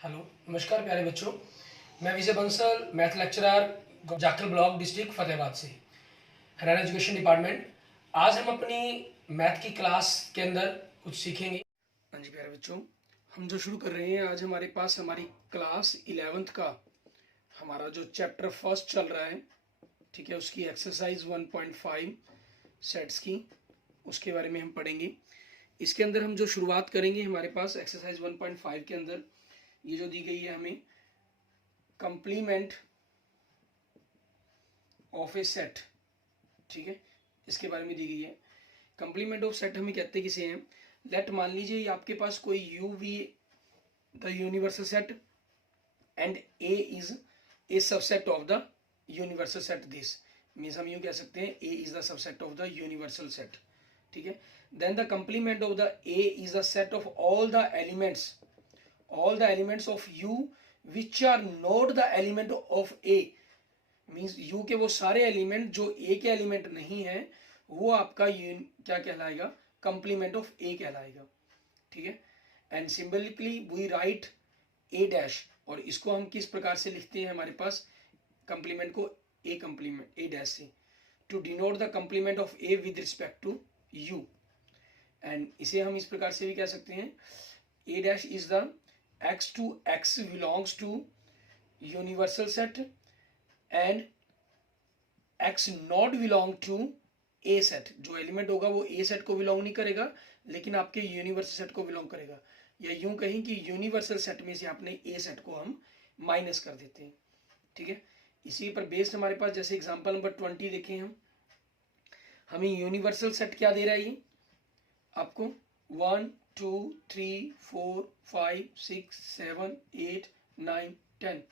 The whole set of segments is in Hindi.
हेलो, नमस्कार प्यारे बच्चों। मैं Vijay Bansal, math lecturer, Jakhal block, district Fatehabad से, हरियाणा एजुकेशन डिपार्टमेंट। आज हम अपनी मैथ की क्लास के अंदर कुछ सीखेंगे। हाँ जी प्यारे बच्चों, हम जो शुरू कर रहे हैं, आज हमारे पास हमारी क्लास 11th का हमारा जो चैप्टर फर्स्ट चल रहा है, ठीक है, उसकी एक्सरसाइज 1.5 सेट्स की, उसके बारे में हम पढ़ेंगे। इसके अंदर हम जो शुरुआत करेंगे, हमारे पास एक्सरसाइज 1.5 के अंदर ये जो दी गई है हमें, कंप्लीमेंट ऑफ ए सेट, ठीक है, इसके बारे में दी गई है। कंप्लीमेंट ऑफ सेट हमें कहते किसे हैं? लेट मान लीजिए आपके पास कोई U we the universal set and A is a subset of the universal set. This means हम यूं कह सकते हैं A is the subset of the universal set, ठीक है। Then the complement of the A is the set of all the elements of U which are not the element of A. Means U के वो सारे एलिमेंट जो ए के एलिमेंट नहीं है, वो आपका क्या कहलाएगा? कंप्लीमेंट ऑफ ए कहलाएगा, ठीक है। And symbolically we write a dash, और इसको हम किस प्रकार से लिखते हैं? हमारे पास कंप्लीमेंट को ए कंप्लीमेंट ए डैश से, to denote the complement of A with respect to U. And इसे हम इस प्रकार से भी कह सकते हैं, A dash is the X to x belongs to universal set and X not belong to A set. जो एलिमेंट होगा वो ए सेट को बिलोंग नहीं करेगा, लेकिन आपके यूनिवर्सल सेट को बिलोंग करेगा। या यूं कहें कि यूनिवर्सल सेट में से आपने ए सेट को हम माइनस कर देते हैं, ठीक है। इसी पर बेस्ड हमारे पास जैसे एग्जांपल नंबर 20 देखें हम, हमें यूनिवर्सल सेट क्या दे रहा है ये आपको? 1 2 3 4 5 6 7 8 9 10,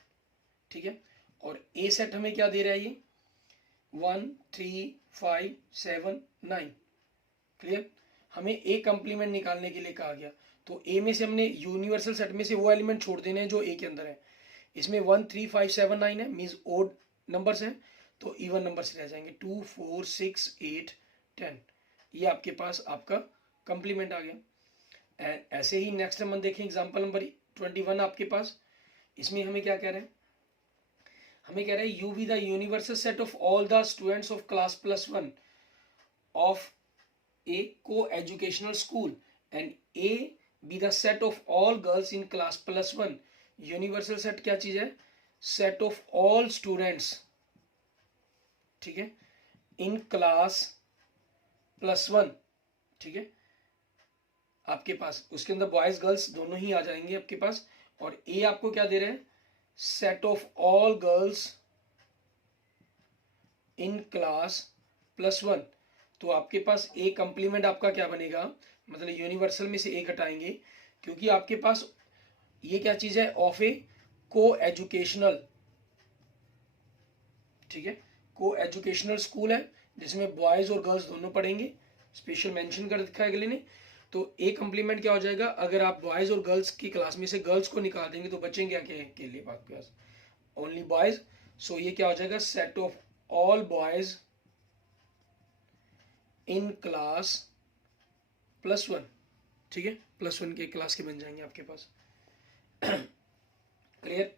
ठीक है। और ए सेट हमें क्या दे रहा है ये? 1 3 5 7 9, क्लियर। हमें ए कंप्लीमेंट निकालने के लिए कहा गया, तो ए में से हमने यूनिवर्सल सेट में से वो एलिमेंट छोड़ देने हैं जो ए के अंदर है। इसमें 1 3 5 7 9 है, मीन्स ओड नंबर्स हैं, तो इवन नंबर्स रह जाएंगे 2 4 6 8 10। ये आपके पास आपका कंप्लीमेंट आ गया। एंड ऐसे ही नेक्स्ट हम देखें एग्जांपल नंबर 21 आपके पास, इसमें हमें क्या कह रहे हैं? हमें कह रहा है U be the universal set of all the students of class +1 of A co-educational school and A be the set of all girls in class +1। Universal set क्या चीज है? सेट ऑफ ऑल स्टूडेंट्स, ठीक है, इन क्लास +1, ठीक है। आपके पास उसके अंदर बॉयज गर्ल्स दोनों ही आ जाएंगे आपके पास। और ए आपको क्या दे रहे हैं? Set of all girls in class +1। तो आपके पास ए कंप्लीमेंट आपका क्या बनेगा? मतलब यूनिवर्सल में से ए घटाएंगे, क्योंकि आपके पास ये क्या चीज है? ऑफ ए को एजुकेशनल, ठीक है, को एजुकेशनल स्कूल है जिसमें बॉयज और गर्ल्स दोनों पढ़ेंगे। स्पेशल मेंशन कर रखा है अगले ने। तो ए कंप्लीमेंट क्या हो जाएगा? अगर आप बॉयज और गर्ल्स की क्लास में से गर्ल्स को निकाल देंगे तो बचेंगे क्या के लिए? आपके पास ओनली बॉयज। सो ये क्या हो जाएगा? Set of all boys in class +1, ठीक है, +1 के क्लास के बन जाएंगे आपके पास। क्लियर।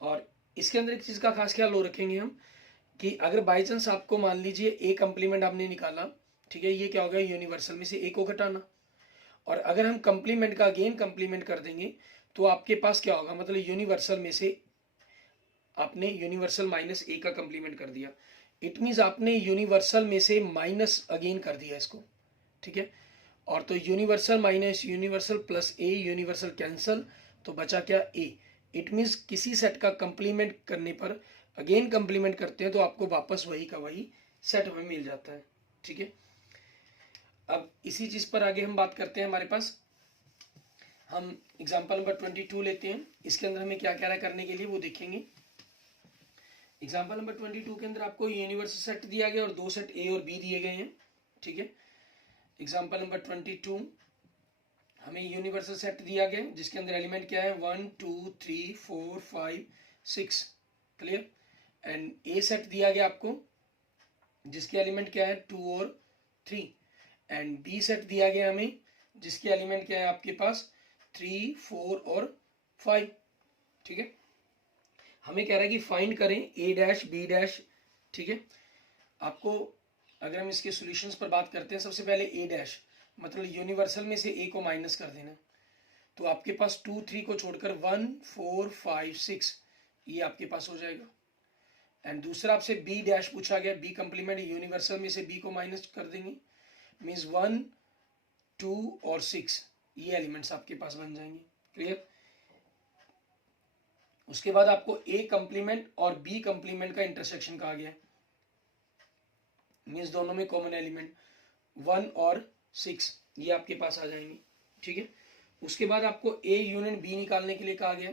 और इसके अंदर एक चीज का खास ख्याल लो रखेंगे हम, कि अगर बाई चांस आपको मान लीजिए ए कंप्लीमेंट आपने निकाला, ठीक है, ये क्या हो गया? यूनिवर्सल में से ए को घटाना। और अगर हम कंप्लीमेंट का अगेन कंप्लीमेंट कर देंगे तो आपके पास क्या होगा? मतलब यूनिवर्सल में से आपने यूनिवर्सल माइनस ए का कंप्लीमेंट कर दिया, इट मीन्स आपने यूनिवर्सल में से माइनस अगेन कर दिया इसको, ठीक है। और तो यूनिवर्सल माइनस यूनिवर्सल प्लस ए, यूनिवर्सल कैंसल, तो बचा क्या? ए। इट मीन्स किसी सेट का कंप्लीमेंट करने पर अगेन कंप्लीमेंट करते हैं तो आपको वापस वही का वही सेट हमें मिल जाता है, ठीक है। अब इसी चीज पर आगे हम बात करते हैं। हमारे पास हम एग्जांपल नंबर 22 लेते हैं। इसके अंदर हमें क्या क्या है करने के लिए वो देखेंगे। एग्जांपल नंबर 22 के अंदर आपको यूनिवर्सल सेट दिया गया और दो सेट ए और बी दिए गए हैं, ठीक है। एग्जांपल नंबर 22 हमें यूनिवर्सल सेट दिया गया जिसके अंदर एलिमेंट क्या है? 1 2 3 4 5 6, क्लियर। एंड ए सेट दिया गया आपको जिसके एलिमेंट क्या है? 2 और 3। एंड बी सेट दिया गया हमें जिसके एलिमेंट क्या है आपके पास? 3 4 और 5, ठीक है। हमें कह रहा है कि फाइंड करें ए डैश बी डैश, ठीक है। आपको अगर हम इसके सॉल्यूशंस पर बात करते हैं, सबसे पहले ए डैश मतलब यूनिवर्सल में से ए को माइनस कर देना, तो आपके पास 2 3 को छोड़कर 1 4 5 6 ये आपके पास हो जाएगा। एंड दूसरा आपसे बी डैश पूछा गया, बी कंप्लीमेंट, यूनिवर्सल में से बी को माइनस कर देंगे, मीन्स 1 2 और 6 ये एलिमेंट्स आपके पास बन जाएंगे। क्लियर। उसके बाद आपको ए कंप्लीमेंट और बी कंप्लीमेंट का इंटरसेक्शन कहा गया है, मीन्स दोनों में कॉमन एलिमेंट 1 और 6 ये आपके पास आ जाएंगे। ठीक है। उसके बाद आपको ए यूनियन बी निकालने के लिए कहा गया,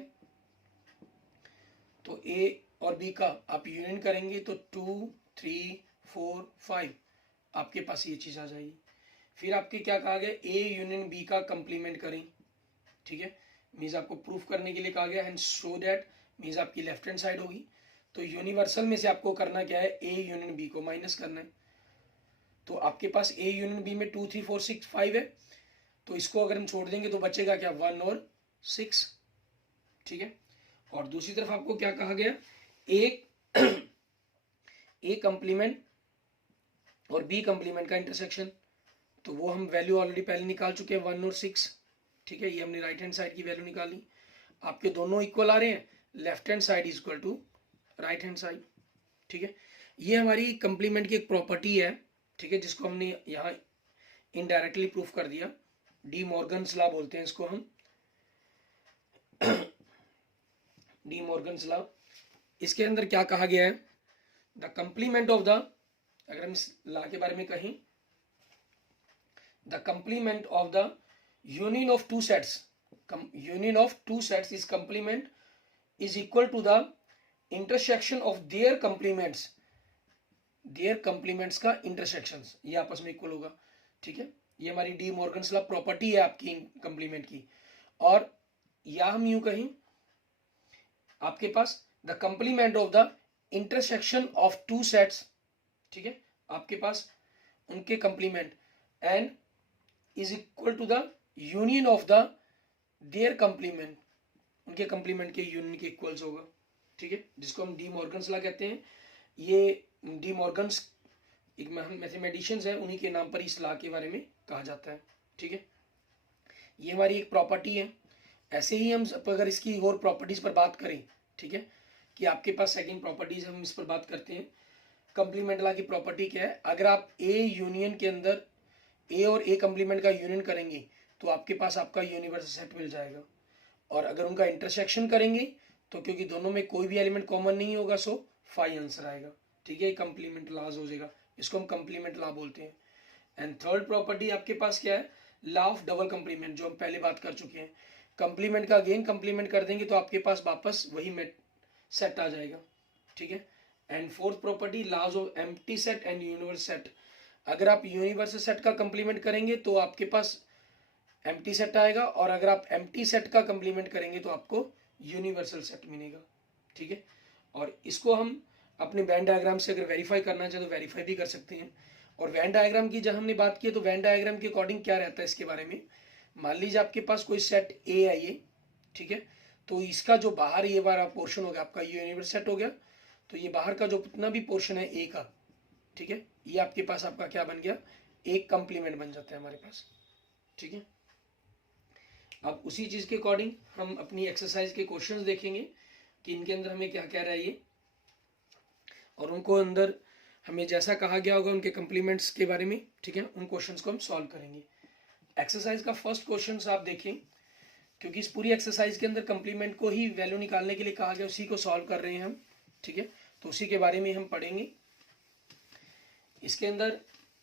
तो ए और बी का आप यूनियन करेंगे तो 2 3 4 5 आपके पास ये चीज आ जाएगी। फिर आपके क्या कहा गया, ए यूनियन बी का कंप्लीमेंट करें। ठीक है, मीन्स आपको प्रूफ करने के लिए कहा गया, एंड शो दैट मीन्स आपकी लेफ्ट हैंड साइड होगी। तो यूनिवर्सल में से आपको करना क्या है, ए यूनियन बी को माइनस करना है। तो आपके पास ए यूनियन बी में 2 3 4 6 5 है, तो इसको अगर हम छोड़ देंगे तो बचेगा क्या, 1 और 6। ठीक है। और दूसरी तरफ आपको क्या कहा गया, ए कंप्लीमेंट और बी कंप्लीमेंट का इंटरसेक्शन, तो वो हम वैल्यू ऑलरेडी पहले निकाल चुके हैं 1 और 6। ठीक है, ये हमने राइट हैंड साइड की वैल्यू निकाली। आपके दोनों इक्वल आ रहे हैं, left hand side is equal to right hand side. ठीक है, ये हमारी कंप्लीमेंट की एक प्रॉपर्टी है। ठीक है, जिसको हमने यहाँ इनडायरेक्टली प्रूफ कर दिया, डी मॉर्गन्स लॉ बोलते हैं इसको हम, डी मॉर्गन्स लॉ। इसके अंदर क्या कहा गया है, द कंप्लीमेंट ऑफ द, अगर हम इस लॉ के बारे में कहें, the complement of the union of two sets, union of two sets is complement is equal to the intersection of their complements, their complements का intersections ये आपस में इक्वल होगा। ठीक है, ये हमारी डी मॉर्गन्स लॉ प्रॉपर्टी है आपकी कंप्लीमेंट की। और या हम यूं कहें, आपके पास the complement of the intersection of two sets, ठीक है, आपके पास उनके complement and is equal to the union of the their complement, उनके कंप्लीमेंट के यूनियन के इक्वल्स होगा। ठीक है, जिसको हम डी मॉर्गन्स लॉ कहते हैं। ये डी मॉर्गन्स एक मैथमेटिशियंस है, उन्हीं के नाम पर इस लॉ के बारे में कहा जाता है। ठीक है, ये हमारी एक प्रॉपर्टी है। ऐसे ही हम अगर इसकी और प्रॉपर्टीज पर बात करें, ठीक है, कि आपके पास सेकंड प्रॉपर्टीज हम इस पर बात करते हैं। कंप्लीमेंट लॉ की प्रॉपर्टी क्या है, अगर आप ए यूनियन के अंदर ए और ए कंप्लीमेंट का यूनियन करेंगे तो आपके पास आपका यूनिवर्सल सेट मिल जाएगा। और अगर उनका इंटरसेक्शन करेंगे तो क्योंकि दोनों में कोई भी एलिमेंट कॉमन नहीं होगा, सो 5 आंसर आएगा। ठीक है, कंप्लीमेंट लॉज हो जाएगा, इसको हम कंप्लीमेंट लॉ बोलते हैं। एंड थर्ड प्रॉपर्टी आपके पास क्या है, लॉ ऑफ डबल कंप्लीमेंट, जो हम पहले बात कर चुके हैं। कंप्लीमेंट का अगेन कंप्लीमेंट कर देंगे तो आपके पास वापस वही सेट आ जाएगा। ठीक है। And fourth property, laws of empty set and universal set. अगर आप यूनिवर्सल सेट का कंप्लीमेंट करेंगे तो आपके पास एम्प्टी सेट आएगा, और अगर आप एम्प्टी सेट का कंप्लीमेंट करेंगे तो आपको यूनिवर्सल सेट मिलेगा। ठीक है, और इसको हम अपने वेन डायग्राम से अगर वेरीफाई करना चाहे तो वेरीफाई भी कर सकते हैं। और वेन डायग्राम की जब हमने बात की तो वेन डायग्राम के अकॉर्डिंग क्या रहता है इसके बारे में, मान लीजिए आपके पास कोई सेट ए है ये, ठीक है, तो इसका जो बाहर ये वाला पोर्शन हो गया आपका यूनिवर्सल सेट हो गया, तो ये बाहर का जो जितना भी पोर्शन है ए का, ठीक है, ये आपके पास आपका क्या बन गया, एक कंप्लीमेंट बन जाता है हमारे पास। ठीक है, अब उसी चीज के अकॉर्डिंग हम अपनी एक्सरसाइज के क्वेश्चंस देखेंगे कि इनके अंदर हमें क्या कह रहा है ये, और उनको अंदर हमें जैसा कहा गया होगा उनके कंप्लीमेंट्स के बारे में। ठीक है, उन क्वेश्चंस को हम सॉल्व करेंगे। एक्सरसाइज का फर्स्ट क्वेश्चन आप देखें, क्योंकि इस पूरी एक्सरसाइज के अंदर कंप्लीमेंट को ही वैल्यू निकालने के लिए कहा गया, उसी को सॉल्व कर रहे हैं हम। ठीक है, तो उसी के बारे में हम पढ़ेंगे। इसके अंदर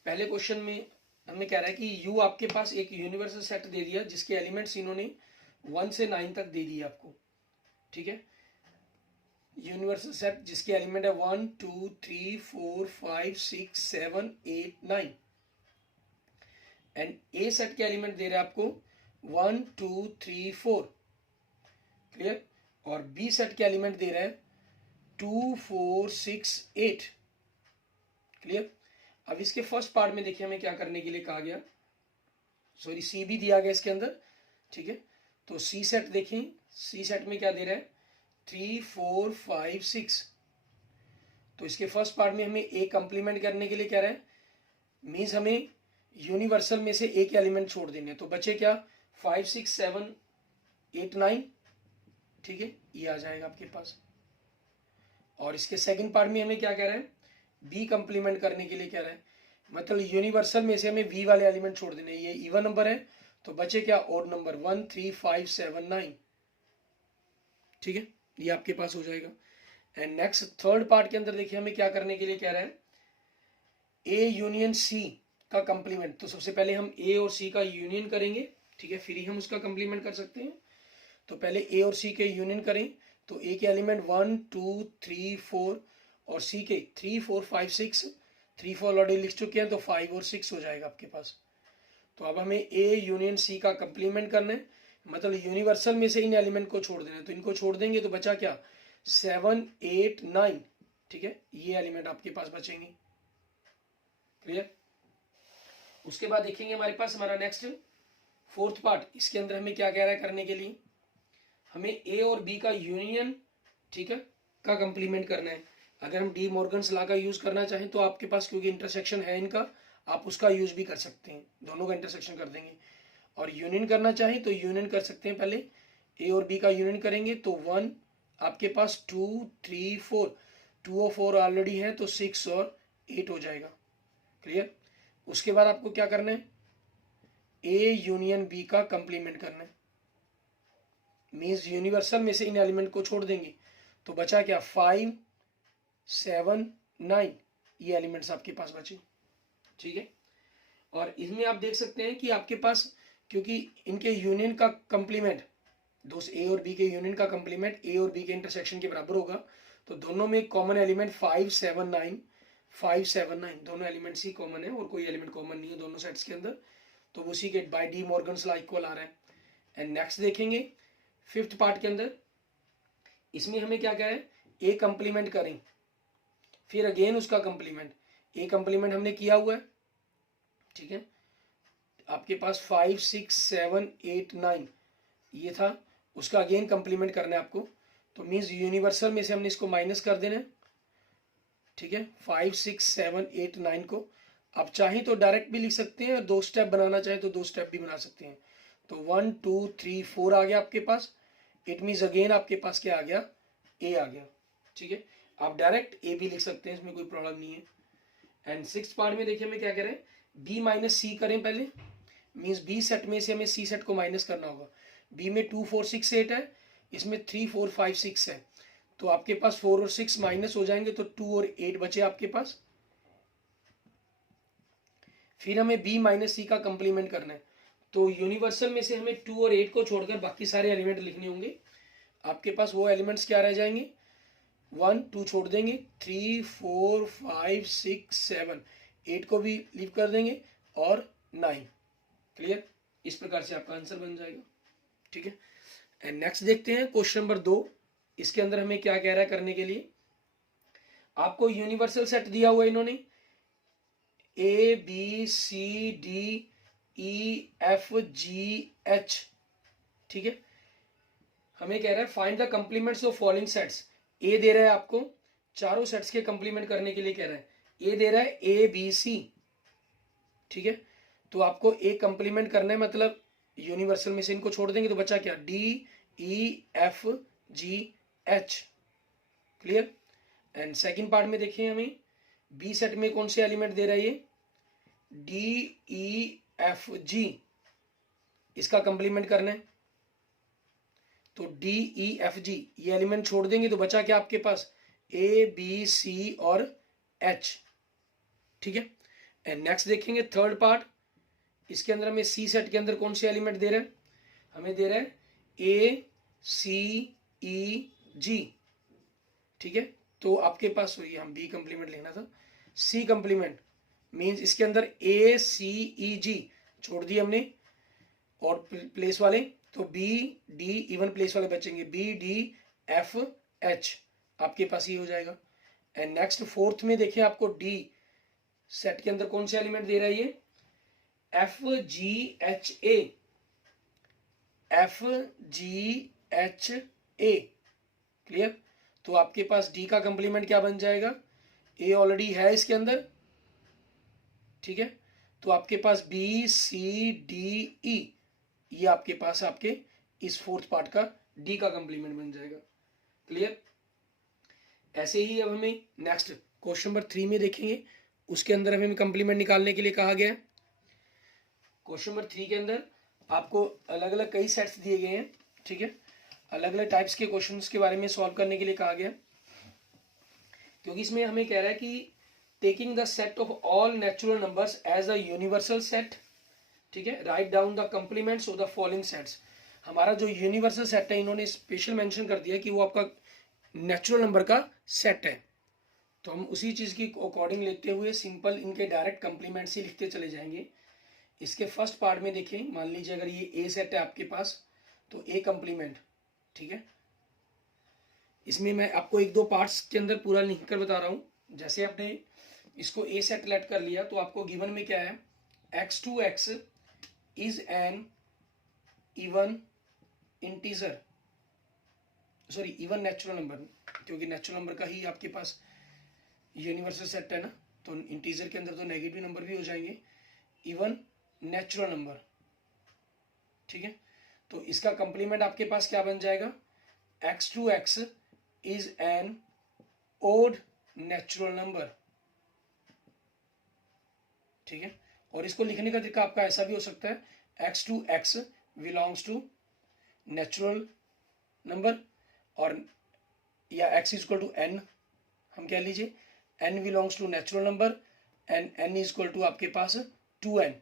पहले क्वेश्चन में हमें कह रहा है कि यू आपके पास एक यूनिवर्सल सेट दे दिया जिसके एलिमेंट्स इन्होंने 1 से 9 तक दे दिए आपको। ठीक है, यूनिवर्सल सेट जिसके एलिमेंट है 1 2 3 4 5 6 7 8 9, एंड ए सेट के एलिमेंट दे रहे हैं आपको 1 2 3 4। क्लियर। और बी सेट के एलिमेंट दे रहे हैं 2 4 6 8। क्लियर। अब इसके फर्स्ट पार्ट में देखिए हमें क्या करने के लिए कहा गया, सॉरी सी भी दिया गया इसके अंदर। ठीक है, तो सी सेट देखें, सी सेट में क्या दे रहा है, 3 4 5 6। तो इसके फर्स्ट पार्ट में हमें ए कंप्लीमेंट करने के लिए कह रहा है, मीन्स हमें यूनिवर्सल में से एक एलिमेंट छोड़ देने। तो बचे क्या, 5 6 7 8 9, ठीक है, ये आ जाएगा आपके पास। और इसके सेकंड पार्ट में हमें क्या कह रहा है, बी कंप्लीमेंट करने के लिए कह रहा है, मतलब यूनिवर्सल में से हमें वी वाले एलिमेंट छोड़ देने। ये इवन नंबर है तो बचे क्या, ऑड नंबर 1 3 5 7 9, ठीक है, ये आपके पास हो जाएगा। एंड नेक्स्ट थर्ड पार्ट के अंदर देखिए हमें क्या करने के लिए कह रहा है, ए यूनियन सी का कंप्लीमेंट। तो सबसे पहले हम ए और सी का यूनियन करेंगे, ठीक है, फिर ही हम उसका कंप्लीमेंट कर सकते हैं। तो पहले ए और सी के यूनियन करें, तो ए के एलिमेंट 1 2 3 4 और सी के 3 4 5 6, 3 4 ऑलरेडी लिख चुके हैं तो 5 और 6 हो जाएगा आपके पास। तो अब हमें ए यूनियन सी का कंप्लीमेंट करना है, मतलब यूनिवर्सल में से इन एलिमेंट को छोड़ देना है। तो इनको छोड़ देंगे तो बचा क्या, 7 8 9, ठीक है, ये एलिमेंट आपके पास बचेंगे। क्लियर। उसके बाद देखेंगे हमारे पास हमारा नेक्स्ट फोर्थ पार्ट, इसके अंदर हमें क्या कह रहा है करने के लिए, हमें ए और बी का यूनियन, ठीक है, का कंप्लीमेंट करना है। अगर हम डी मॉर्गन्स लॉ का यूज करना चाहें तो आपके पास, क्योंकि इंटरसेक्शन है इनका, आप उसका यूज भी कर सकते हैं, दोनों का इंटरसेक्शन कर देंगे। और यूनियन करना चाहें तो यूनियन कर सकते हैं, पहले ए और बी का यूनियन करेंगे तो 1 आपके पास 2 3 4, 2 और 4 ऑलरेडी है तो 6 और 8 हो जाएगा। क्लियर। उसके बाद आपको क्या करना है, ए यूनियन बी का कंप्लीमेंट करना है, मीन्स यूनिवर्सल में से इन एलिमेंट को छोड़ देंगे तो बचा क्या, 5 7 9, ये एलिमेंट्स आपके पास बचे, ठीक है। और इसमें आप देख सकते हैं कि आपके पास, क्योंकि इनके यूनियन का कंप्लीमेंट, दोस्त ए और बी के यूनियन का कंप्लीमेंट ए और बी के इंटरसेक्शन के बराबर होगा, तो दोनों में कॉमन एलिमेंट 5 7 9, 5 7 9, दोनों एलिमेंट्स ही कॉमन है और कोई एलिमेंट कॉमन नहीं है दोनों सेट्स के अंदर, तो उसी के by De Morgan's law equal आ रहा है। एंड नेक्स्ट देखेंगे फिफ्थ पार्ट के अंदर, इसमें हमें क्या क्या है, ए कंप्लीमेंट करें, फिर अगेन उसका कंप्लीमेंट। ए कंप्लीमेंट हमने किया हुआ है, ठीक है, आपके पास 5 6 7 8 9 ये था, उसका अगेन कंप्लीमेंट करना है आपको। तो मीन्स यूनिवर्सल में से हमने इसको माइनस कर देना है, ठीक है, 5 6 7 8 9 को। आप चाहें तो डायरेक्ट भी लिख सकते हैं और 2 स्टेप बनाना चाहें तो 2 स्टेप भी बना सकते हैं। तो 1 2 3 4 आ गया आपके पास, इट मीन्स अगेन आपके पास क्या आ गया, ए आ गया, ठीक है। आप डायरेक्ट ए भी लिख सकते हैं, इसमें कोई प्रॉब्लम नहीं है। एंड सिक्स पार्ट में देखिए हमें क्या कह रहे हैं, बी माइनस सी करें पहले, मीन्स बी सेट में से हमें सी सेट को माइनस करना होगा। बी में 2 4 6 8 है, इसमें 3 4 5 6 है, तो आपके पास 4 और 6 माइनस हो जाएंगे तो 2 और 8 बचे आपके पास। फिर हमें बी माइनस सी का कंप्लीमेंट करना है, तो यूनिवर्सल में से हमें 2 और 8 को छोड़कर बाकी सारे एलिमेंट लिखने होंगे। आपके पास वो एलिमेंट्स क्या रह जाएंगे, 1 2 छोड़ देंगे, 3 4 5 6 7, 8 को भी लीव कर देंगे और 9। क्लियर। इस प्रकार से आपका आंसर बन जाएगा, ठीक है। एंड नेक्स्ट देखते हैं क्वेश्चन नंबर 2, इसके अंदर हमें क्या कह रहा है करने के लिए, आपको यूनिवर्सल सेट दिया हुआ है इन्होंने, A B C D E F G H, ठीक है। हमें कह रहा है find the complements of following sets. A दे रहा है आपको, चारों सेट्स के कंप्लीमेंट करने के लिए कह रहा है, ए दे रहा है ए बी सी, ठीक है। तो आपको ए कंप्लीमेंट करना है, मतलब यूनिवर्सल में से इनको छोड़ देंगे तो बचा क्या, D E F G H. Clear. And second part में देखिए हमें बी सेट में कौन से एलिमेंट दे रहा है, ये डी ई एफ जी, इसका कंप्लीमेंट करना है, तो डी ई एफ जी ये एलिमेंट छोड़ देंगे तो बचा क्या आपके पास, ए बी सी और एच, ठीक है। एंड नेक्स्ट देखेंगे थर्ड पार्ट, इसके अंदर हमें सी सेट के अंदर कौन से एलिमेंट दे रहे हैं, हमें दे रहे हैं ए सी ई जी, ठीक है। तो आपके पास ये हम बी कंप्लीमेंट लिखना था, सी कंप्लीमेंट मींस इसके अंदर ए सी ई जी छोड़ दिए हमने और प्लेस वाले, तो बी डी इवन प्लेस वाले बचेंगे, बी डी एफ एच, आपके पास ये हो जाएगा। एंड नेक्स्ट फोर्थ में देखिए आपको डी सेट के अंदर कौन से एलिमेंट दे रहा है, ये F G H A, F G H A. Clear. तो आपके पास डी का कंप्लीमेंट क्या बन जाएगा, ए ऑलरेडी है इसके अंदर, ठीक है। तो आपके पास बी सी डी ई, ये आपके पास आपके इस फोर्थ पार्ट का डी का कंप्लीमेंट बन जाएगा। क्लियर। ऐसे ही अब हमें नेक्स्ट क्वेश्चन नंबर 3 में देखेंगे, उसके अंदर हमें कंप्लीमेंट निकालने के लिए कहा गया है। क्वेश्चन नंबर 3 के अंदर आपको अलग अलग कई सेट्स दिए गए हैं, ठीक है। अलग अलग टाइप्स के क्वेश्चंस के बारे में सॉल्व करने के लिए कहा गया, क्योंकि इसमें हमें कह रहा है कि taking the set of all natural numbers as a universal set, ठीक है, right down the complements of the following sets. हमारा जो यूनिवर्सल सेट है, इन्होंने स्पेशल मेंशन कर दिया कि वो आपका नेचुरल नंबर का सेट है। तो हम उसी चीज़ की अकॉर्डिंग लेते हुए सिंपल इनके डायरेक्ट कंप्लीमेंट्स ही लिखते चले जाएंगे। इसके फर्स्ट पार्ट में देखें, मान लीजिए अगर ये ए सेट है आपके पास, तो ए कंप्लीमेंट, ठीक है। इसमें मैं आपको एक दो पार्ट्स के अंदर पूरा लिख कर बता रहा हूं। जैसे आपने इसको ए सेट लेट कर लिया, तो आपको गिवन में क्या है, x to x is an even integer, sorry even natural number, क्योंकि नेचुरल नंबर का ही आपके पास यूनिवर्सल सेट है ना, तो इंटीजर के अंदर तो नेगेटिव नंबर भी हो जाएंगे, इवन नेचुरल नंबर, ठीक है। तो इसका कंप्लीमेंट आपके पास क्या बन जाएगा, x to x is an odd natural number, ठीक है। और इसको लिखने का तरीका आपका ऐसा भी हो सकता है, x to x belongs to natural number, और या x is equal to n, हम कह लीजिए n belongs to natural number and n is equal to आपके पास 2n,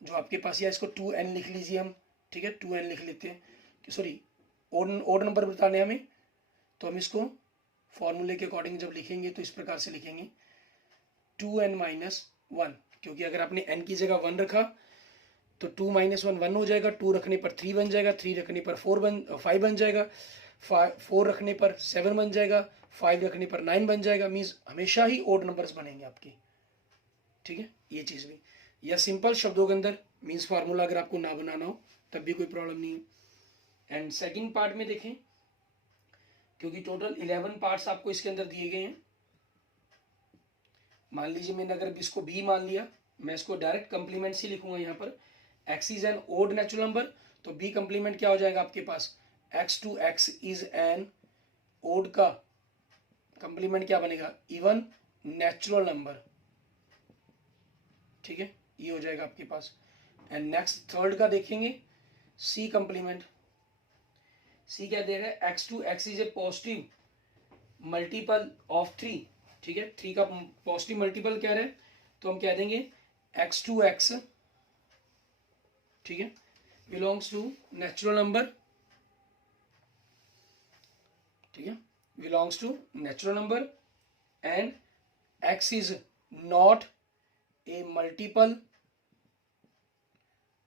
जो आपके पास, या इसको 2n लिख लीजिए हम, ठीक है, 2n लिख लेते हैं, सॉरी ओड नंबर बताने हमें, तो हम इसको फॉर्मूले के अकॉर्डिंग जब लिखेंगे तो इस प्रकार से लिखेंगे 2n माइनस 1, क्योंकि अगर आपने n की जगह 1 रखा तो 2 माइनस 1 1 हो जाएगा, 2 रखने पर 3 बन जाएगा, 3 रखने पर 5 बन जाएगा, 4 रखने पर 7 बन जाएगा, 5 रखने पर 9 बन जाएगा। मीन्स हमेशा ही ओड नंबर्स बनेंगे आपके, ठीक है, ये चीज़ भी। या सिंपल शब्दों के अंदर मीन्स फार्मूला अगर आपको ना बनाना हो तब भी कोई प्रॉब्लम नहीं है। एंड सेकंड पार्ट में देखें, क्योंकि टोटल 11 पार्ट्स आपको इसके अंदर दिए गए हैं। मान लीजिए मैंने अगर इसको बी मान लिया, मैं इसको डायरेक्ट कंप्लीमेंट ही लिखूंगा यहाँ पर, x is an odd natural number, तो बी कंप्लीमेंट क्या हो जाएगा आपके पास, x to x is an odd का कंप्लीमेंट क्या बनेगा, इवन नेचुरल नंबर, ठीक है, ये हो जाएगा आपके पास। एंड नेक्स्ट थर्ड का देखेंगे, सी कंप्लीमेंट। सी क्या दे रहा है, x to x is a positive multiple of 3, ठीक है, 3 का पॉजिटिव मल्टीपल क्या है, तो हम कह देंगे एक्स टू एक्स, ठीक है, बिलोंग्स टू नेचुरल नंबर, ठीक है, belongs to natural number and x is not a multiple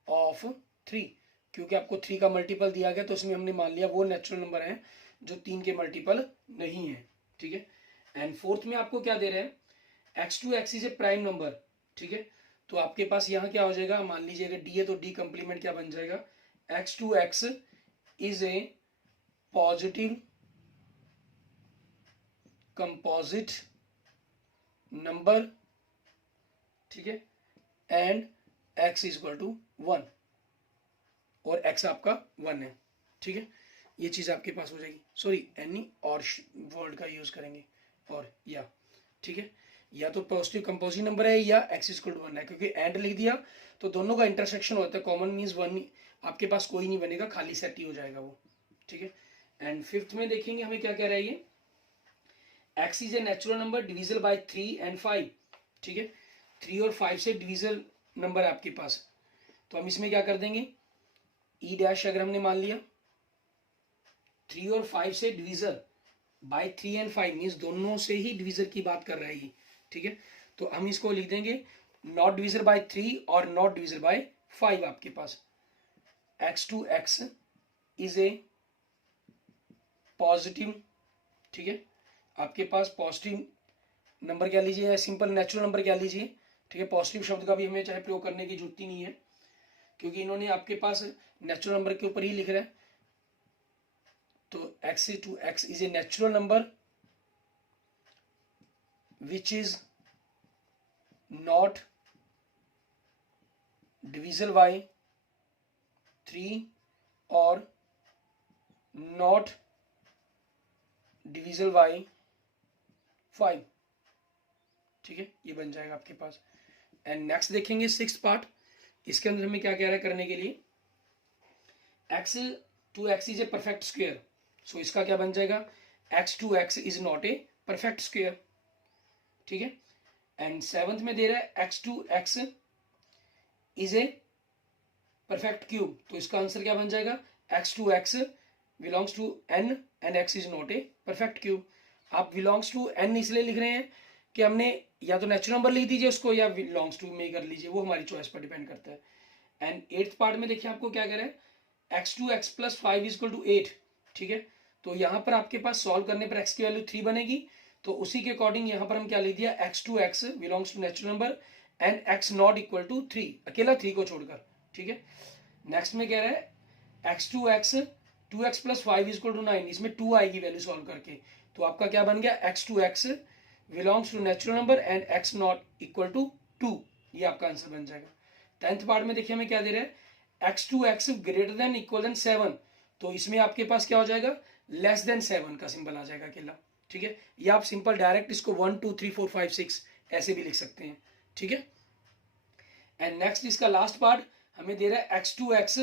of 3, क्योंकि आपको 3 का मल्टीपल दिया गया तो इसमें हमने मान लिया वो नेचुरल नंबर है जो 3 के मल्टीपल नहीं है, ठीक है। एंड फोर्थ में आपको क्या दे रहे हैं, x to x is a prime number, ठीक है। तो आपके पास यहाँ क्या हो जाएगा, मान लीजिए अगर डी है तो डी कंप्लीमेंट क्या बन जाएगा, x to x is a positive composite number, ठीक है, and x is equal to 1, और x आपका 1 है, ठीक है, ये चीज आपके पास हो जाएगी। सॉरी एनी और वर्ड का यूज करेंगे, और या, ठीक है, या तो पॉजिटिव कंपोजिट नंबर है या x इज इक्वल टू 1 है, क्योंकि एंड लिख दिया तो दोनों का इंटरसेक्शन होता है, कॉमन मीन्स 1 आपके पास कोई नहीं बनेगा, खाली सेट ही हो जाएगा वो, ठीक है। एंड फिफ्थ में देखेंगे हमें क्या कह रहा है ये, x is a natural number divisible by 3 and 5, ठीक है, 3 और 5 से डिविजल नंबर है आपके पास, तो हम इसमें क्या कर देंगे, ई डैश अगर हमने मान लिया 3 और 5 से डिविजल बाय 3 एंड 5 मीन्स दोनों से ही डिविजल की बात कर रहा है ये, ठीक है, तो हम इसको लिख देंगे नॉट डिविजल बाय 3 और नॉट डिविजल बाय 5। आपके पास x to x is a positive, ठीक है, आपके पास पॉजिटिव नंबर क्या लीजिए, या सिंपल नेचुरल नंबर क्या लीजिए, ठीक है, पॉजिटिव शब्द का भी हमें चाहे प्रयोग करने की जरूरत ही नहीं है, क्योंकि इन्होंने आपके पास नेचुरल नंबर के ऊपर ही लिख रहा है। तो x is a natural number which is not divisible by 3 or not divisible by 5। ठीक है, ये बन जाएगा आपके पास। एंड नेक्स्ट देखेंगे सिक्स पार्ट। इसके अंदर हमें क्या कह रहा है करने के लिए, x to x is a perfect square. So इसका क्या बन जाएगा, x to x is not a perfect square. ठीक है, एंड सेवंथ में दे रहा है x to x is a perfect cube. तो इसका आंसर क्या बन जाएगा, x to x belongs to n and x is not a perfect cube. आप बिलोंग्स टू n इसलिए लिख रहे हैं कि हमने या तो नेचुरल नंबर लिख दीजिए उसको या बिलोंग्स टू में कर लीजिए, वो हमारी चॉइस पर डिपेंड करता है। एंड एट्थ पार्ट में देखिए आपको क्या कह रहा है, x to x plus 5 is equal to 8। ठीक है, तो यहाँ पर आपके पास सॉल्व करने पर x की वैल्यू 3 बनेगी। तो उसी के अकॉर्डिंग यहाँ पर हम क्या लिख दिया, x to x belongs to natural number and x not equal to 3, अकेला 3 को छोड़कर। ठीक है, नेक्स्ट में कह रहा है x to x 2x plus 5 is equal to 9, इसमें 2 आएगी वैल्यू सॉल्व करके। तो आपका क्या बन गया, x to x belongs to natural number and x not equal to 2, ये आपका आंसर बन जाएगा। टेंथ पार्ट में देखिए हमें क्या दे रहा है, x to x greater than equal than 7। तो इसमें आपके पास क्या हो जाएगा, लेस देन 7 का सिंबल आ जाएगा अकेला। ठीक है, या आप सिंपल डायरेक्ट इसको 1 2 3 4 5 6 ऐसे भी लिख सकते हैं। ठीक है, एंड नेक्स्ट इसका लास्ट पार्ट हमें दे रहा है x to x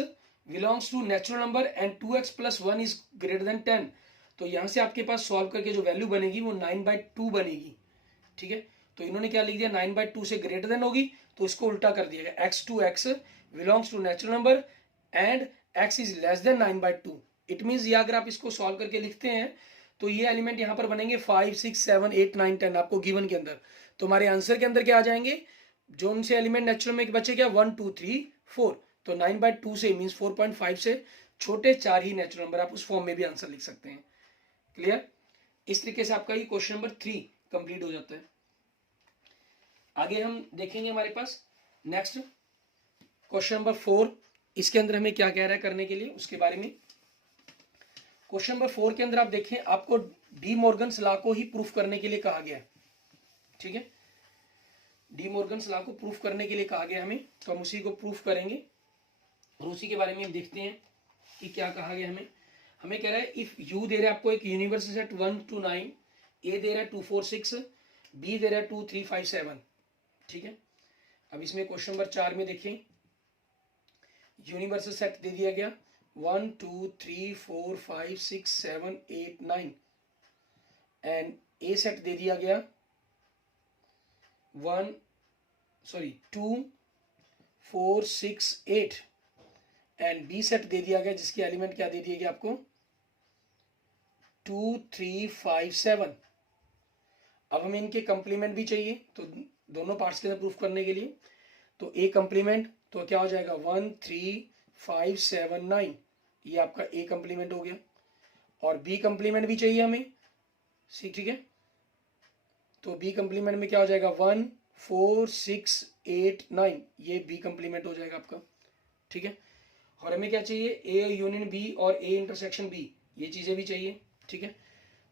belongs to natural number and 2x plus 1 is greater than 10। तो यहां से आपके पास सॉल्व करके जो वैल्यू बनेगी वो 9/2 बनेगी। ठीक है, तो इन्होंने क्या लिख दिया, 9/2 से ग्रेटर देन होगी, तो इसको उल्टा कर दिया गया, x to x belongs to natural number and x is less than 9/2। It means ये अगर आप इसको सॉल्व करके लिखते हैं तो ये एलिमेंट यहाँ पर बनेंगे 5 6 7 8 9 10 आपको गिवन के अंदर। तो हमारे आंसर के अंदर क्या आ जाएंगे, जो उनसे एलिमेंट नेचुरल में बचे क्या, 1 2 3 4। तो 9/2 से मीन्स 4.5 से छोटे 4 ही नेचुरल नंबर, आप उस फॉर्म में भी आंसर लिख सकते हैं। क्लियर, इस तरीके से आपका ये क्वेश्चन नंबर 3 कंप्लीट हो जाता है। आगे हम देखेंगे हमारे पास नेक्स्ट क्वेश्चन नंबर 4। इसके अंदर हमें क्या कह रहा है करने के लिए उसके बारे में। क्वेश्चन नंबर 4 के अंदर आप देखें, आपको डी मॉर्गन्स लॉ को ही प्रूफ करने के लिए कहा गया है। ठीक है, डी मॉर्गन्स लॉ को प्रूफ करने के लिए कहा गया हमें, तो हम उसी को प्रूफ करेंगे और उसी के बारे में हम देखते हैं कि क्या कहा गया हमें। हमें कह रहा है इफ यू दे रहा है आपको एक यूनिवर्सल सेट 1 to 9, ए दे रहा है 2 4 6, बी दे रहा है 2 3 5 7। ठीक है, अब इसमें क्वेश्चन नंबर 4 में देखें, यूनिवर्सल सेट दे दिया गया 1 2 3 4 5 6 7 8 9 एंड ए सेट दे दिया गया 2 4 6 8 एंड बी सेट दे दिया गया जिसकी एलिमेंट क्या दे दिया गया आपको 2 3 5 7। अब हमें इनके कंप्लीमेंट भी चाहिए, तो दोनों पार्ट्स के अंदर प्रूफ करने के लिए, तो ए कंप्लीमेंट तो क्या हो जाएगा 1 3 5 7 9, ये आपका ए कंप्लीमेंट हो गया। और बी कंप्लीमेंट भी चाहिए हमें, ठीक है, तो बी कंप्लीमेंट में क्या हो जाएगा 1 4 6 8 9, ये बी कंप्लीमेंट हो जाएगा आपका। ठीक है, और हमें क्या चाहिए, ए यूनियन बी और ए इंटरसेक्शन बी, ये चीजें भी चाहिए। ठीक है,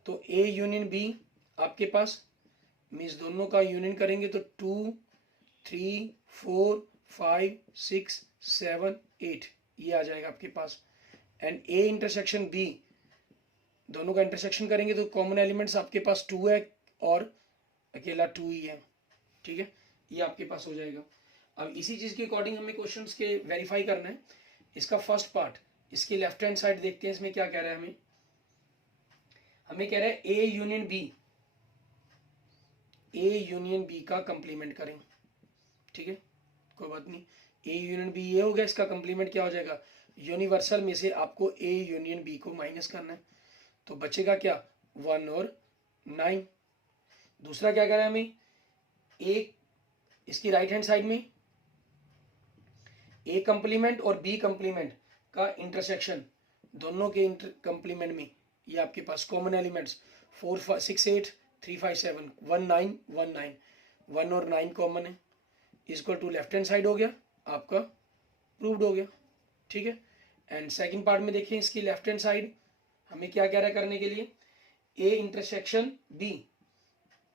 तो ए यूनियन बी आपके पास मीन्स दोनों का यूनियन करेंगे तो 2 3 4 5 6 7 8 ये आ जाएगा आपके पास। एंड ए इंटरसेक्शन बी, दोनों का इंटरसेक्शन करेंगे तो कॉमन एलिमेंट्स आपके पास 2 है और अकेला 2 ही है। ठीक है, ये आपके पास हो जाएगा। अब इसी चीज के अकॉर्डिंग हमें क्वेश्चंस के वेरीफाई करना है। इसका फर्स्ट पार्ट, इसकी लेफ्ट हैंड साइड देखते हैं, इसमें क्या कह रहा है हमें कह रहा है ए यूनियन बी का कंप्लीमेंट करें। ठीक है, कोई बात नहीं, ए यूनियन बी ये हो गया, इसका कंप्लीमेंट क्या हो जाएगा, यूनिवर्सल में से आपको ए यूनियन बी को माइनस करना है, तो बचेगा क्या 1 और 9। दूसरा क्या कह रहा है हमें, ए इसकी राइट हैंड साइड में ए कंप्लीमेंट और बी कंप्लीमेंट का इंटरसेक्शन, दोनों के कंप्लीमेंट में ये आपके पास कॉमन एलिमेंट्स 4 6 8 3 5 7 1 9 1 9, 1 और 9 कॉमन है, equal to left hand side हो गया आपका, प्रूव्ड हो गया। ठीक है, एंड सेकंड पार्ट में देखें, इसकी लेफ्ट हैंड साइड हमें क्या कह रहा है करने के लिए, ए इंटरसेक्शन बी,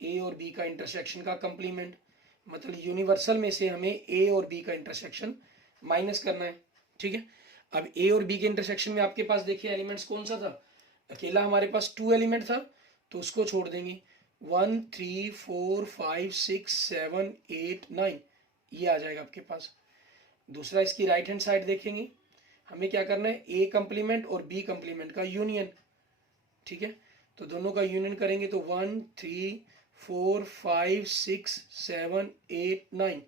ए और बी का इंटरसेक्शन का कंप्लीमेंट, मतलब यूनिवर्सल में से हमें ए और बी का इंटरसेक्शन माइनस करना है। ठीक है, अब ए और बी के इंटरसेक्शन में आपके पास देखिए एलिमेंट्स कौन सा था, अकेला हमारे पास 2 एलिमेंट था, तो उसको छोड़ देंगे। 1 3 4 5 6 7 8 9 ये आ जाएगा आपके पास। दूसरा इसकी राइट हैंड साइड देखेंगे, हमें क्या करना है, ए कंप्लीमेंट और बी कंप्लीमेंट का यूनियन। ठीक है, तो दोनों का यूनियन करेंगे तो 1 3 4 5 6 7 8 9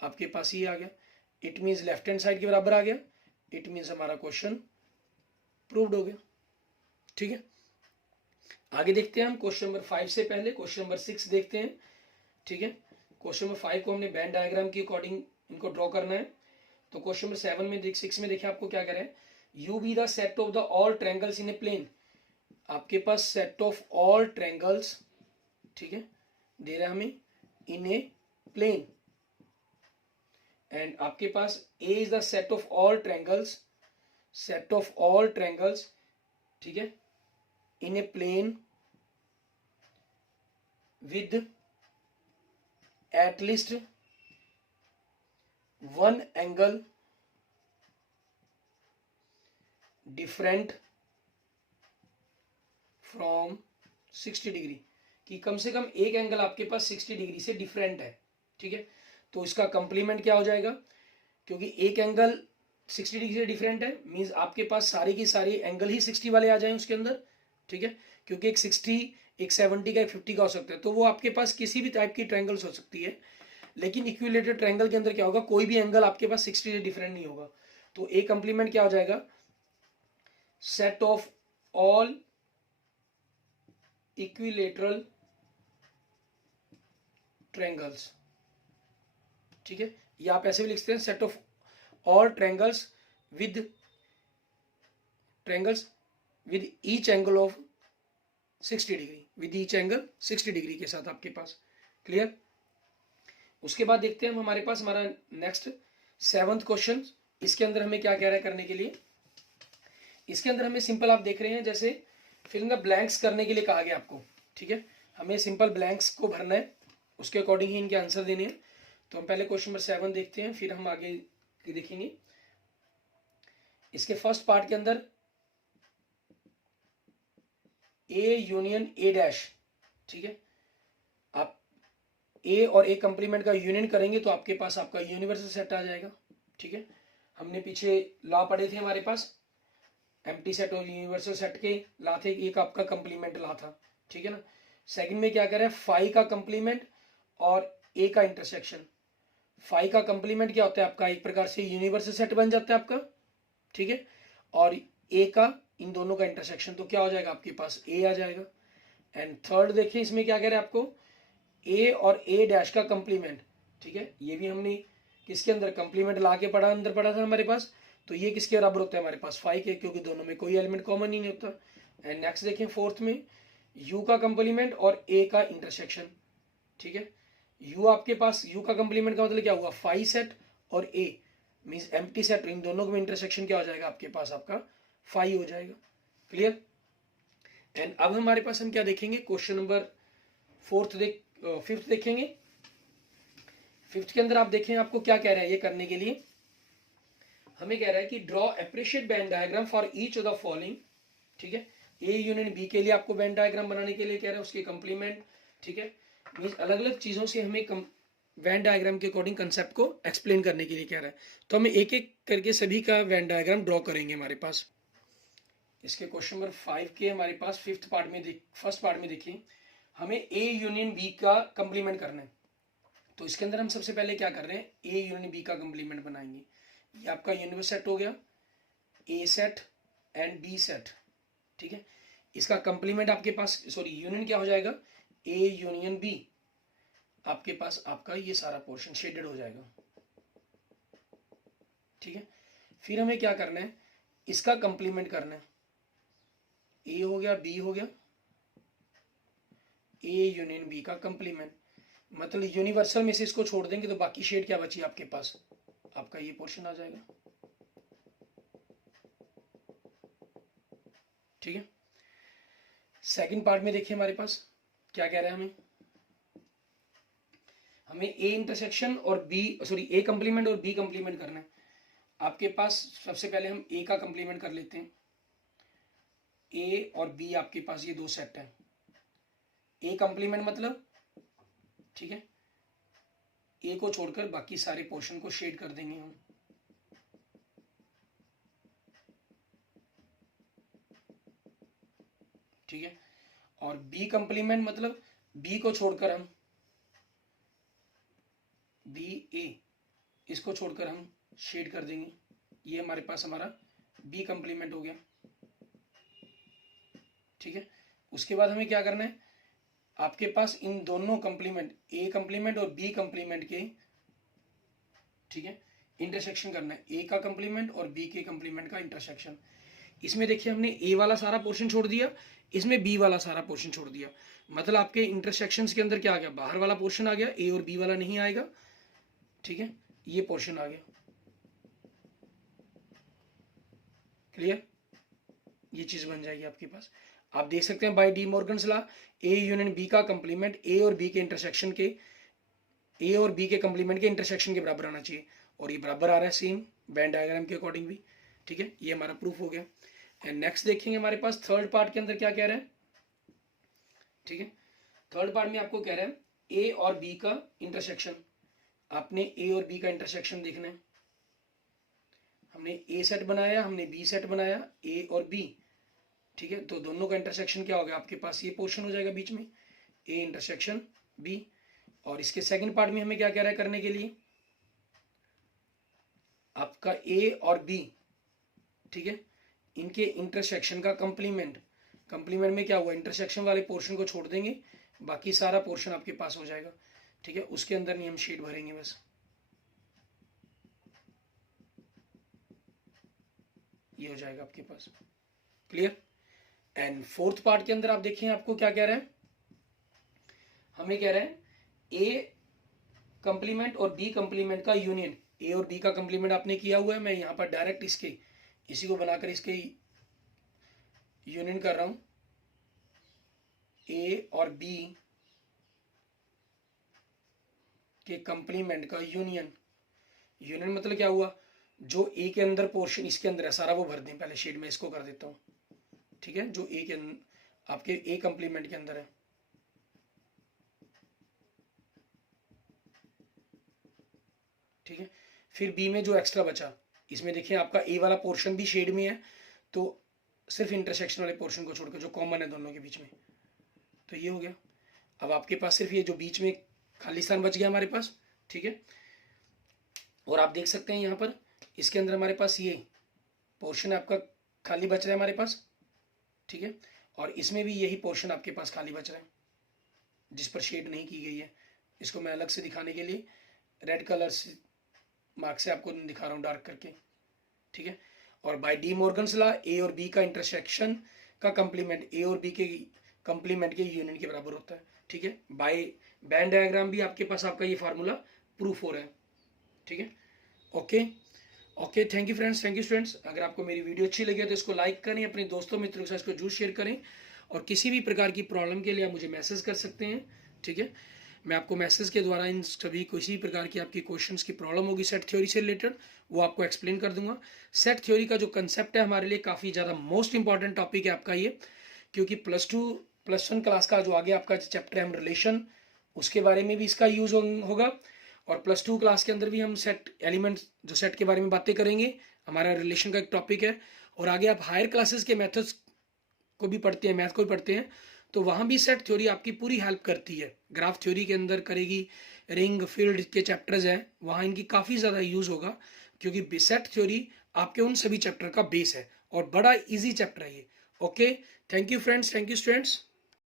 आपके पास ये आ गया। It means left hand side के बराबर आ गया, इट मीन्स हमारा क्वेश्चन प्रूव्ड हो गया। ठीक है, आगे देखते हैं हम क्वेश्चन नंबर 5 से पहले क्वेश्चन नंबर 6 देखते हैं। ठीक है, क्वेश्चन नंबर 5 को हमने बैंड डायग्राम के अकॉर्डिंग इनको ड्रॉ करना है। तो क्वेश्चन नंबर 7 में 6 में देखिए आपको क्या कह रहा है, U be the set of the all triangles in a plane. आपके पास सेट ऑफ ऑल ट्रायंगल्स, ठीक है, दे रहा है हमें इन ए प्लेन, एंड आपके पास A is the set of all triangles, set of all triangles, ठीक है, in a plane with at least one angle different from 60 degree, कि कम से कम एक एंगल आपके पास 60 डिग्री से डिफरेंट है। ठीक है, तो इसका कंप्लीमेंट क्या हो जाएगा, क्योंकि एक एंगल 60 डिग्री से डिफरेंट है मींस आपके पास सारे की सारी एंगल ही 60 वाले आ जाएं उसके अंदर। ठीक है, क्योंकि एक 60 एक 70 का एक 50 का हो सकता है, तो वो आपके पास किसी भी टाइप की ट्रायंगल्स हो सकती है, लेकिन इक्विलेटरल ट्रायंगल के अंदर क्या होगा, कोई भी एंगल आपके पास 60 से डिफरेंट नहीं होगा। तो ए कंप्लीमेंट क्या हो जाएगा, set of all equilateral triangles. ठीक है, या आप ऐसे भी लिख सकते हैं, set of all triangles with each angle of 60 degree, with each angle 60 degree के साथ आपके पास। क्लियर, उसके बाद देखते हैं हम हमारे पास हमारा नेक्स्ट 7th क्वेश्चन। इसके अंदर हमें क्या कह रहा है करने के लिए, इसके अंदर हमें सिंपल आप देख रहे हैं जैसे फिल इन द ब्लैंक्स करने के लिए कहा गया आपको। ठीक है, हमें सिंपल ब्लैंक्स को भरना है, उसके अकॉर्डिंग ही इनके आंसर देने हैं। तो हम पहले क्वेश्चन नंबर 7 देखते हैं, फिर हम आगे देखेंगे। इसके फर्स्ट पार्ट के अंदर ए यूनियन ए डैश, ठीक है, आप ए और ए कंप्लीमेंट का यूनियन करेंगे तो आपके पास आपका यूनिवर्सल सेट आ जाएगा। ठीक है, हमने पीछे लॉ पढ़े थे हमारे पास, एम्प्टी सेट और यूनिवर्सल सेट के लॉ थे, एक आपका कंप्लीमेंट लॉ था। ठीक है ना, सेकंड में क्या करें, फाई का कंप्लीमेंट और ए का इंटरसेक्शन। फाई का कंप्लीमेंट क्या होता है आपका, एक प्रकार से यूनिवर्सल सेट बन जाता है आपका। ठीक है, और ए का इन दोनों का इंटरसेक्शन, तो क्या हो जाएगा आपके पास ए आ जाएगा। एंड थर्ड देखिए इसमें क्या कह रहे हैं आपको, ए और ए डैश का कंप्लीमेंट। ठीक है, ये भी हमने किसके अंदर कंप्लीमेंट ला के पढ़ा, अंदर पढ़ा था हमारे पास, तो ये किसके बराबर होता है हमारे पास 5 के, क्योंकि दोनों में कोई एलिमेंट कॉमन ही नहीं होता। एंड नेक्स्ट देखें फोर्थ में यू का कंप्लीमेंट और ए का इंटरसेक्शन। ठीक है, यू आपके पास, यू का कंप्लीमेंट का मतलब क्या हुआ, 5 सेट और ए मींस एम्प्टी सेट, इन दोनों में इंटरसेक्शन क्या हो जाएगा आपके पास आपका 5 हो जाएगा। क्लियर, एंड अब हमारे पास हम क्या देखेंगे, क्वेश्चन नंबर 5th देखेंगे। 5th के अंदर आप देखें आपको क्या कह रहा है, ये करने के लिए हमें कह रहा है कि draw appreciate band diagram for each of the following. ठीक है, ए यूनियन बी के लिए आपको बैंड डायग्राम बनाने के लिए कह रहा है, उसके कंप्लीमेंट। ठीक है, मींस अलग अलग चीजों से हमें वैन डायग्राम के अकॉर्डिंग कंसेप्ट को एक्सप्लेन करने के लिए कह रहा है। तो हमें एक एक करके सभी का वैन डायग्राम ड्रॉ करेंगे हमारे पास। इसके क्वेश्चन नंबर 5 के हमारे पास फर्स्ट पार्ट में देखिए, हमें ए यूनियन बी का कंप्लीमेंट करना है। तो इसके अंदर हम सबसे पहले क्या कर रहे हैं, ए यूनियन बी का कंप्लीमेंट बनाएंगे। ये आपका यूनिवर्स सेट हो गया, ए सेट एंड बी सेट। ठीक है, इसका कंप्लीमेंट आपके पास, सॉरी यूनियन क्या हो जाएगा, ए यूनियन बी, आपके पास आपका ये सारा पोर्शन शेडेड हो जाएगा। ठीक है, फिर हमें क्या करना है, इसका कंप्लीमेंट करना है, ए हो गया बी हो गया, ए यूनियन बी का कंप्लीमेंट, मतलब यूनिवर्सल में से इसको छोड़ देंगे तो बाकी शेड क्या बची आपके पास, आपका ये पोर्शन आ जाएगा। ठीक है। सेकंड पार्ट में देखिए हमारे पास क्या कह रहा है, हमें ए इंटरसेक्शन और बी ए कंप्लीमेंट और बी कंप्लीमेंट करना है। आपके पास सबसे पहले हम ए का कंप्लीमेंट कर लेते हैं। ए और बी आपके पास ये दो सेट है। ए कंप्लीमेंट मतलब, ठीक है, ए को छोड़कर बाकी सारे पोर्शन को शेड कर देंगे हम। ठीक है। और बी कंप्लीमेंट मतलब बी को छोड़कर हम, बी ए इसको छोड़कर हम शेड कर देंगे। ये हमारे पास हमारा बी कंप्लीमेंट हो गया। ठीक है। उसके बाद हमें क्या करना है, आपके पास इन दोनों कंप्लीमेंट, ए कंप्लीमेंट और बी कंप्लीमेंट के, ठीक है, इंटरसेक्शन करना है। ए का कंप्लीमेंट और बी के कंप्लीमेंट का इंटरसेक्शन। इसमें देखिए हमने ए वाला सारा पोर्शन छोड़ दिया, इसमें बी वाला सारा पोर्शन छोड़ दिया। मतलब आपके इंटरसेक्शंस के अंदर क्या आ गया, बाहर वाला पोर्शन आ गया, ए और बी वाला नहीं आएगा। ठीक है, ये पोर्शन आ गया। क्लियर, ये चीज बन जाएगी आपके पास। आप देख सकते हैं by De Morgan's law, A union B का कंप्लीमेंट ए और बी के इंटरसेक्शन के, ए और बी के कंप्लीमेंट के इंटरसेक्शन के बराबर आना चाहिए, और ये बराबर आ रहा है सेम वेन डायग्राम के अकॉर्डिंग भी। ठीक है, ये हमारा प्रूफ हो गया। एंड नेक्स्ट देखेंगे हमारे पास थर्ड पार्ट के अंदर क्या कह रहा है। ठीक है, थर्ड पार्ट में आपको कह रहा है ए और बी का इंटरसेक्शन। आपने ए और बी का इंटरसेक्शन देखना है। हमने ए सेट बनाया, हमने बी सेट बनाया, ए और बी। ठीक है, तो दोनों का इंटरसेक्शन क्या होगा, आपके पास ये पोर्शन हो जाएगा बीच में, ए इंटरसेक्शन बी। और इसके सेकंड पार्ट में हमें क्या कह रहा है करने के लिए, आपका ए और बी, ठीक है, इनके इंटरसेक्शन का कंप्लीमेंट। कंप्लीमेंट में क्या हुआ, इंटरसेक्शन वाले पोर्शन को छोड़ देंगे, बाकी सारा पोर्शन आपके पास हो जाएगा। ठीक है, उसके अंदर नहीं हम शेड भरेंगे बस। ये हो जाएगा आपके पास। क्लियर। एंड फोर्थ पार्ट के अंदर आप देखिए आपको क्या कह रहा है, हमें कह रहा है ए कंप्लीमेंट और बी कंप्लीमेंट का यूनियन। ए और बी का कंप्लीमेंट आपने किया हुआ है, मैं यहां पर डायरेक्ट इसी को बनाकर इसके यूनियन कर रहा हूं। ए और बी के कंप्लीमेंट का यूनियन। यूनियन मतलब क्या हुआ, जो ए के अंदर पोर्शन इसके अंदर है सारा वो भर दें। पहले शेड में इसको कर देता हूं। ठीक है, जो ए के आपके ए कंप्लीमेंट के अंदर है। ठीक है, फिर बी में जो एक्स्ट्रा बचा, इसमें देखिए आपका ए वाला पोर्शन भी शेड में है, तो सिर्फ इंटरसेक्शन वाले पोर्शन को छोड़कर जो कॉमन है दोनों के बीच में, तो ये हो गया। अब आपके पास सिर्फ ये जो बीच में खाली स्थान बच गया हमारे पास। ठीक है, और आप देख सकते हैं यहाँ पर इसके अंदर हमारे पास ये पोर्शन आपका खाली बच रहा है हमारे पास। ठीक है, और इसमें भी यही पोर्शन आपके पास खाली बच रहा है जिस पर शेड नहीं की गई है। इसको मैं अलग से दिखाने के लिए रेड कलर से मार्क से आपको दिखा रहा हूँ डार्क करके। ठीक है, और बाय डी मॉर्गन्स लॉ ए और बी का इंटरसेक्शन का कंप्लीमेंट ए और बी के कंप्लीमेंट के यूनियन के बराबर होता है। ठीक है, बाय वेन डायग्राम भी आपके पास आपका ये फार्मूला प्रूफ हो रहा है। ठीक है, okay thank you friends, thank you students. अगर आपको मेरी वीडियो अच्छी लगी तो इसको लाइक करें, अपने दोस्तों मित्रों के साथ इसको जरूर शेयर करें, और किसी भी प्रकार की प्रॉब्लम के लिए आप मुझे मैसेज कर सकते हैं। ठीक है, मैं आपको मैसेज के द्वारा इन सभी किसी प्रकार की आपकी क्वेश्चंस की प्रॉब्लम होगी सेट थ्योरी से रिलेटेड, वो आपको एक्सप्लेन कर दूंगा। सेट थ्योरी का जो कंसेप्ट है हमारे लिए काफ़ी ज़्यादा मोस्ट इंपॉर्टेंट टॉपिक है आपका ये, क्योंकि +1 क्लास का जो आगे आपका चैप्टर है हम रिलेशन, उसके बारे में भी इसका यूज होगा, और +2 क्लास के अंदर भी हम सेट एलिमेंट जो सेट के बारे में बातें करेंगे। हमारा रिलेशन का एक टॉपिक है, और आगे आप हायर क्लासेस के मेथड्स को भी पढ़ते हैं, मैथ को भी पढ़ते हैं, तो वहाँ भी सेट थ्योरी आपकी पूरी हेल्प करती है। ग्राफ थ्योरी के अंदर करेगी, रिंग फील्ड के चैप्टर्स हैं वहाँ इनकी काफ़ी ज़्यादा यूज़ होगा, क्योंकि सेट थ्योरी आपके उन सभी चैप्टर का बेस है और बड़ा इजी चैप्टर है ये। Okay, thank you friends, thank you students.